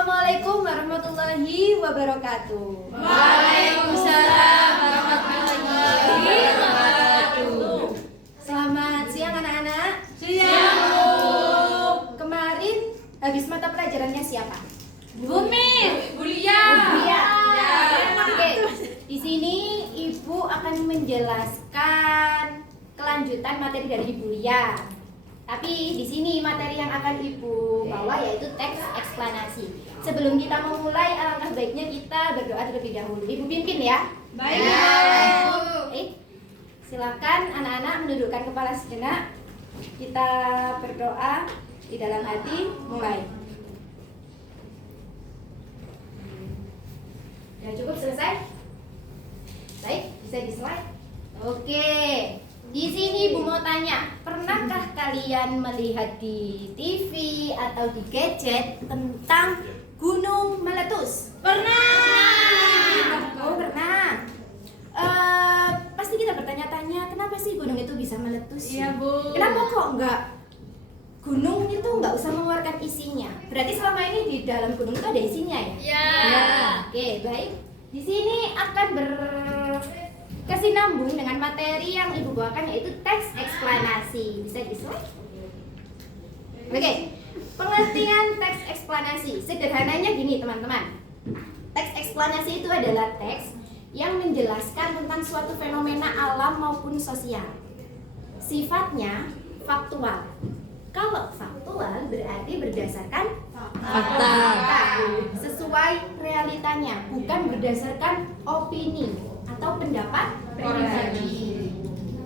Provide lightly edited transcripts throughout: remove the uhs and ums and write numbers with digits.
Assalamualaikum warahmatullahi wabarakatuh. Waalaikumsalam warahmatullahi wabarakatuh. Selamat siang anak-anak. Siang, Bu. Kemarin habis mata pelajarannya siapa? Bumi, Bu Lia. Iya. Ya. Oke, di sini Ibu akan menjelaskan kelanjutan materi dari Ibu Lia. Tapi di sini materi yang akan Ibu bawa yaitu teks eksplanasi. Sebelum kita memulai, alangkah baiknya kita berdoa terlebih dahulu. Ibu pimpin ya. Baik. Silakan anak-anak mendudukkan kepala sejenak. Kita berdoa di dalam hati. Mulai. Ya cukup selesai. Baik, bisa di slide. Oke. Di sini Ibu mau tanya, pernahkah kalian melihat di TV atau di gadget tentang gunung meletus? Pernah. Oh, pernah. Pasti kita bertanya-tanya, kenapa sih gunung itu bisa meletus? Iya, Bu. Kenapa kok gunung itu nggak usah mengeluarkan isinya? Berarti selama ini di dalam gunung itu ada isinya ya? Ya. Oke, baik. Di sini akan berkesinambung dengan materi yang Ibu bawakan yaitu teks eksplanasi. Bisa di slide? Oke, pengertian teks eksplanasi. Sederhananya gini teman-teman. Teks eksplanasi itu adalah teks yang menjelaskan tentang suatu fenomena alam maupun sosial. Sifatnya faktual. Kalau faktual berarti berdasarkan Fakta. sesuai realitanya, bukan berdasarkan opini atau pendapat pribadi.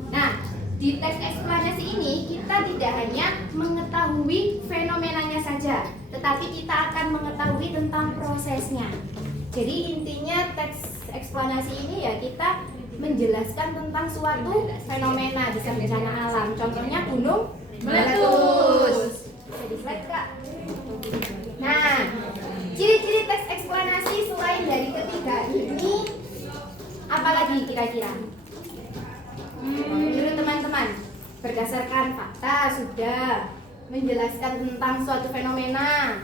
Nah, di teks eksplanasi ini kita tidak hanya mengetahui fenomenanya saja, tetapi kita akan mengetahui tentang prosesnya. Jadi intinya teks eksplanasi ini ya kita menjelaskan tentang suatu fenomena, bisa bencana alam. Contohnya gunung meletus. Bisa di slide Kak. Nah, ciri-ciri teks eksplanasi selain dari ketiga ini, apalagi kira-kira? Menurut teman-teman, berdasarkan fakta sudah, menjelaskan tentang suatu fenomena.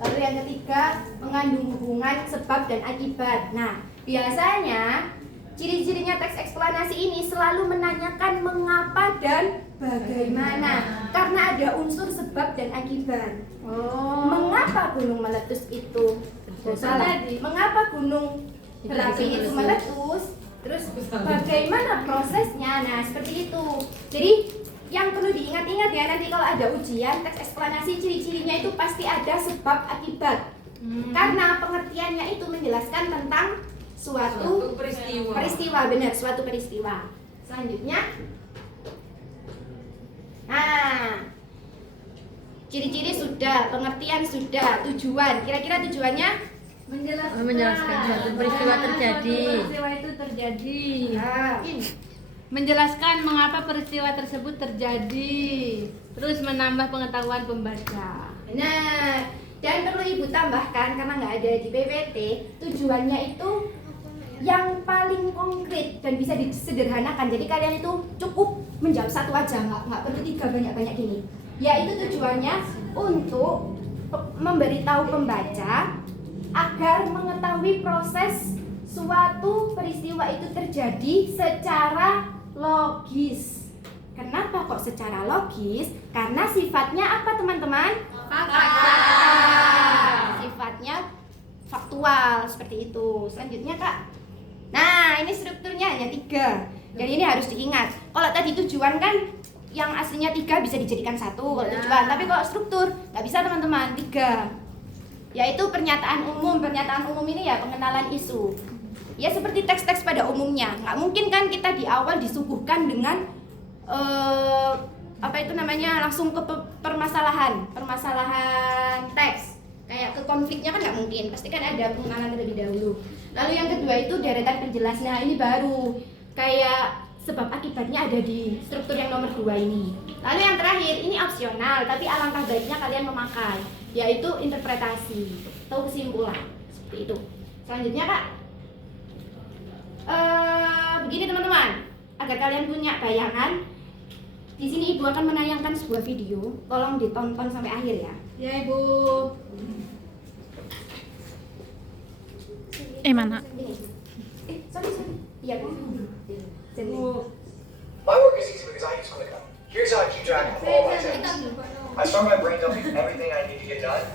Lalu yang ketiga, mengandung hubungan sebab dan akibat. Nah, biasanya ciri-cirinya teks eksplanasi ini selalu menanyakan mengapa dan bagaimana, karena ada unsur sebab dan akibat. Mengapa gunung meletus itu? Salah. Mengapa gunung berapi itu meletus? Terus bagaimana prosesnya? Nah, seperti itu. Jadi yang perlu diingat-ingat ya, nanti kalau ada ujian teks eksplanasi, ciri-cirinya itu pasti ada sebab akibat. Karena pengertiannya itu menjelaskan tentang suatu peristiwa, benar, suatu peristiwa. Selanjutnya, nah, ciri-ciri sudah, pengertian sudah, tujuan. Kira-kira tujuannya? Menjelaskan suatu peristiwa terjadi. Peristiwa itu terjadi. Nah, Menjelaskan mengapa peristiwa tersebut terjadi. Terus menambah pengetahuan pembaca. benar. Dan perlu Ibu tambahkan karena nggak ada di PPT, tujuannya itu yang paling konkret dan bisa disederhanakan. Jadi kalian itu cukup menjawab satu aja, nggak perlu tiga banyak-banyak gini. Yaitu tujuannya untuk memberitahu pembaca agar mengetahui proses suatu peristiwa itu terjadi secara logis. Kenapa kok secara logis? Karena sifatnya apa teman-teman? Fakta. Sifatnya faktual seperti itu. Selanjutnya Kak. Nah, ini strukturnya hanya 3. Dan ini harus diingat. Kalau tadi tujuan kan yang aslinya 3 bisa dijadikan 1 kalau tujuan. Tapi kalau struktur nggak bisa teman-teman, 3. Yaitu pernyataan umum. Pernyataan umum ini ya pengenalan isu. Ya seperti teks-teks pada umumnya. Nggak mungkin kan kita di awal disuguhkan dengan langsung ke permasalahan teks. Kayak ke konfliknya kan nggak mungkin. Pasti kan ada pengenalan terlebih dahulu. Lalu yang kedua itu deretan penjelas. Nah ini baru kayak sebab akibatnya ada di struktur yang nomor 2 ini. Lalu yang terakhir ini opsional, tapi alangkah baiknya kalian memakai, yaitu interpretasi atau kesimpulan seperti itu. Selanjutnya Kak, begini teman-teman, agar kalian punya bayangan. Di sini Ibu akan menayangkan sebuah video, tolong ditonton sampai akhir ya. Ya Ibu. Mana? Ini. Sorry. Iya. Jadi. My work is easy because I use ClickUp. Here's how I keep track of all my tasks. I start my brain dumping everything I need to get done.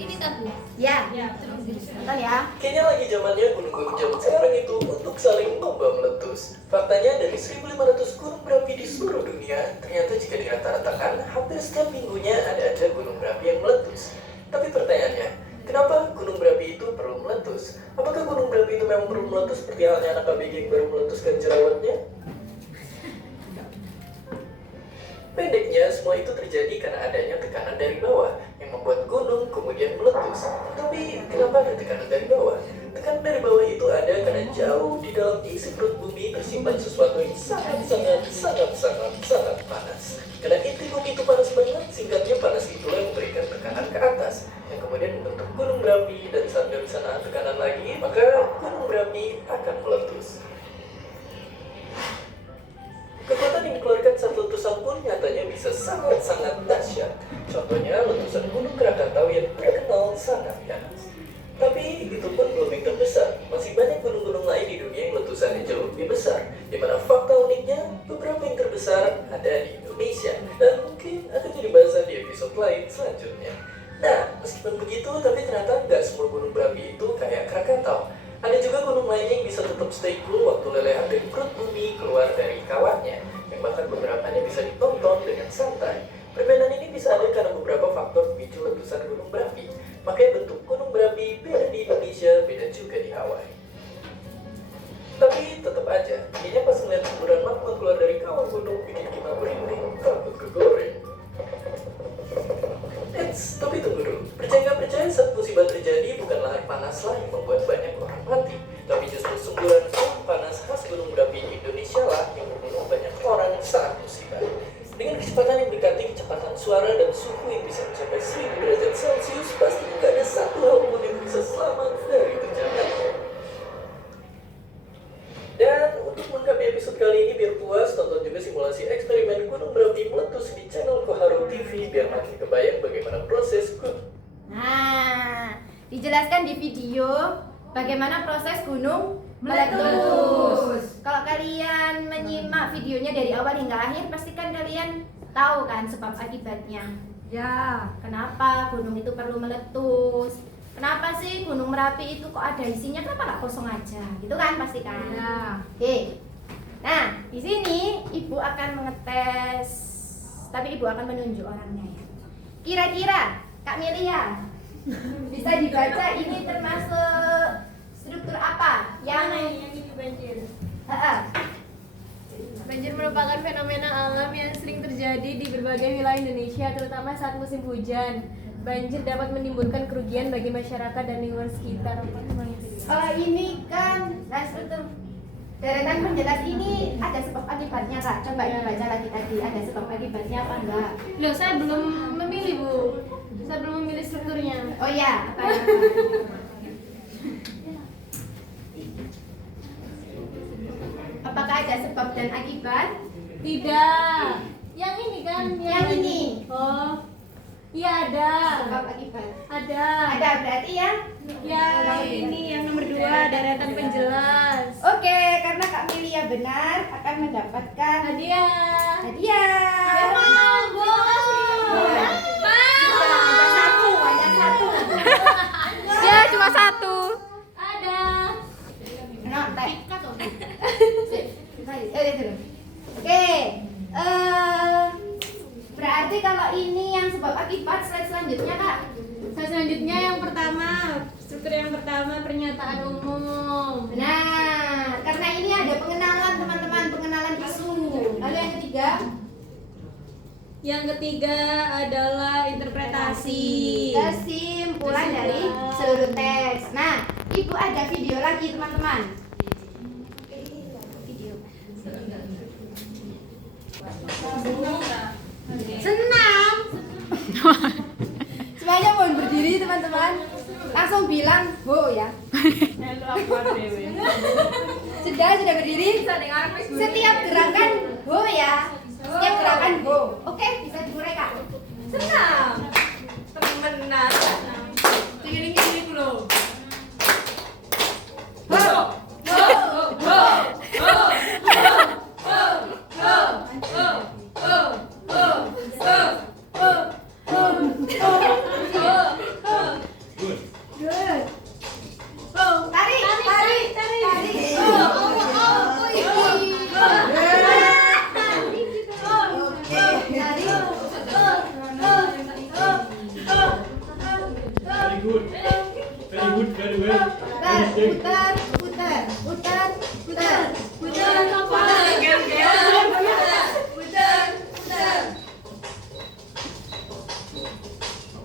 Ini tabu. Ya. Nonton ya. Kayaknya lagi zamannya gunung-gunung zaman sekarang itu untuk saling lomba meletus. Faktanya dari 1.500 gunung berapi di seluruh dunia, ternyata jika dirata-ratakan, hampir setiap minggunya ada aja gunung berapi yang meletus. Tapi pertanyaannya, kenapa gunung berapi itu perlu meletus? Apakah gunung berapi itu memang perlu meletus seperti halnya anak ABG yang baru meletuskan jerawatnya? Pendeknya, semua itu terjadi karena adanya tekanan dari bawah yang membuat gunung kemudian meletus. Tapi kenapa ada tekanan dari bawah? Tekanan dari bawah itu ada karena jauh di dalam isi perut bumi tersimpan sesuatu yang sangat panas. Karena inti bumi itu panas banget, singkatnya panas itulah yang memberikan tekanan ke atas, yang kemudian membentuk gunung berapi, dan saat dari sana tekanan lagi, maka gunung berapi akan meletus. Kekuatan yang dikeluarkan saat letusan pun nyatanya bisa sangat dahsyat. Contohnya letusan Gunung Krakatau yang terkenal sangat ganas. Tapi itu pun belum yang terbesar. Masih banyak gunung-gunung lain di dunia yang letusannya jauh lebih besar. Di mana fakta uniknya, beberapa yang terbesar ada di Indonesia. Dan mungkin akan jadi bahasan di episode lain selanjutnya. Nah, meskipun begitu, tapi ternyata nggak semua gunung berapi itu kayak Krakatau. Ada juga gunung lainnya yang bisa tetap stay cool waktu lelehan dari perut bumi keluar dari kawahnya, yang bahkan beberapanya bisa ditonton dengan santai. Perbedaan ini bisa ada karena beberapa faktor pemicu letusan gunung berapi. Makanya bentuk gunung berapi beda di Indonesia, beda juga di Hawaii. Tapi tetap aja, kayaknya pas ngeliat semburan magma keluar dari kawah gunung bikin kita merinding, takut kegoreng. Tapi tunggu dulu. Percaya nggak percaya, saat musibah terjadi bukanlah air panaslah yang membuat banyak orang mati, tapi justru semburan panas khas gunung berapi di Indonesia lah yang membunuh banyak orang saat musibah. Dengan kecepatan yang mendekati kecepatan suara dan suhu yang bisa mencapai 1000 derajat Celcius, pasti nggak ada satu hal pun yang bisa selamat dari bencana. Dan untuk melengkapi episode kali ini biar puas, tonton juga simulasi eksperimen gunung berapi meletus di channel Koharu TV biar makin kebayang bagaimana proses Nah, dijelaskan di video bagaimana proses gunung meletus. Kalau kalian menyimak videonya dari awal hingga akhir, pastikan kalian tahu kan sebab akibatnya. Ya. Kenapa gunung itu perlu meletus? Kenapa sih gunung Merapi itu kok ada isinya? Kenapa nggak kosong aja? Gitu kan pasti kan? Ya. Oke. Nah, di sini ibu akan mengetes, tapi ibu akan menunjuk orangnya ya. Kira-kira Kak Milia bisa dibaca ini termasuk struktur apa? Yang ini banjir. Banjir merupakan fenomena alam yang sering terjadi di berbagai wilayah Indonesia, terutama saat musim hujan. Banjir dapat menimbulkan kerugian bagi masyarakat dan lingkungan sekitar. Ini kan struktur deretan penjelas ini ada sebab akibatnya Kak. Coba dibaca lagi tadi, ada sebab akibatnya apa enggak? Loh, saya belum memilih, Bu. Saya belum memilih strukturnya. Oh iya, apa? Apakah ada sebab dan akibat? Tidak. Yang ini kan? Yang ini. Oh. Iya ada. Sebab akibat. Ada. Ada berarti ya? Yang ini yang nomor 2, deretan penjelas. Oke, karena Kak Milia benar akan mendapatkan Hadiah. hadiah. Mau, Bu. Hanya satu. Ya, cuma 1. Ada. No, Oke. Berarti kalau ini yang sebab akibat, slide selanjutnya Kak. Selanjutnya yang pertama, struktur yang pertama pernyataan umum. Nah, karena ini ada pengenalan teman-teman, pengenalan isu. Lalu yang ketiga, Yang ketiga adalah interpretasi. kesimpulan dari seluruh teks. Nah, Ibu ada video lagi teman-teman. Video. Senang. Semuanya mohon berdiri teman-teman. Langsung bilang ho ya. Sudah berdiri. Setiap gerakan ho ya. Setiap gerakan ho. Oke, bisa dimulai Kak. Senang. Temenan. Tinggi-tinggi dulu.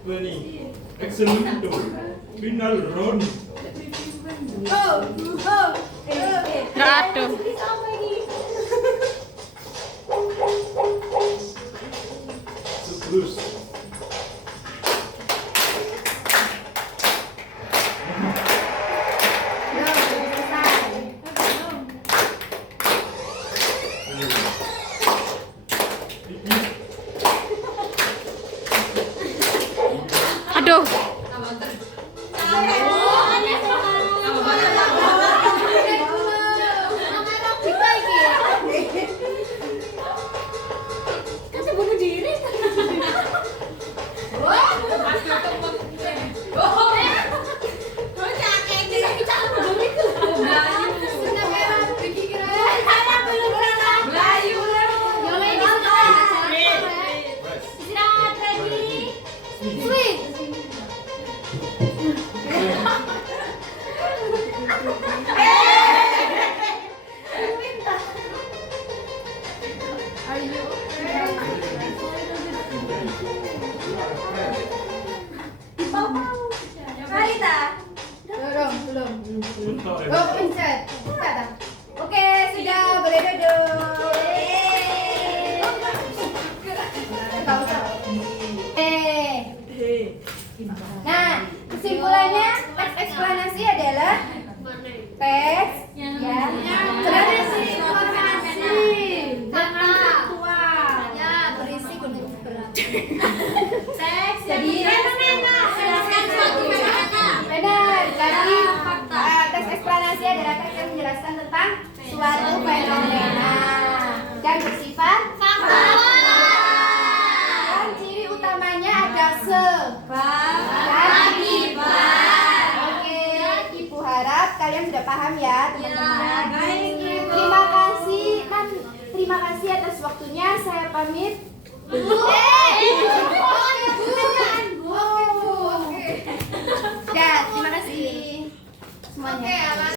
Well, excellent. Final round. Aduh. Terus. Belum selesai. Aduh. Belum. Oh, pencet. Oke, sudah boleh duduk. Nggak usah. Nah, kesimpulannya teks eksplanasi adalah teks yang berisi informasi faktual. Ya, berisi teks jadi benar. Jadi teks eksplanasi adalah teks yang menjelaskan tentang suatu fenomena dan bersifat faktual. Dan ciri utamanya ada sebab dan akibat. Oke, Ibu harap kalian sudah paham ya, teman-teman. Terima kasih atas waktunya. Saya pamit. Ya, terima kasih semuanya.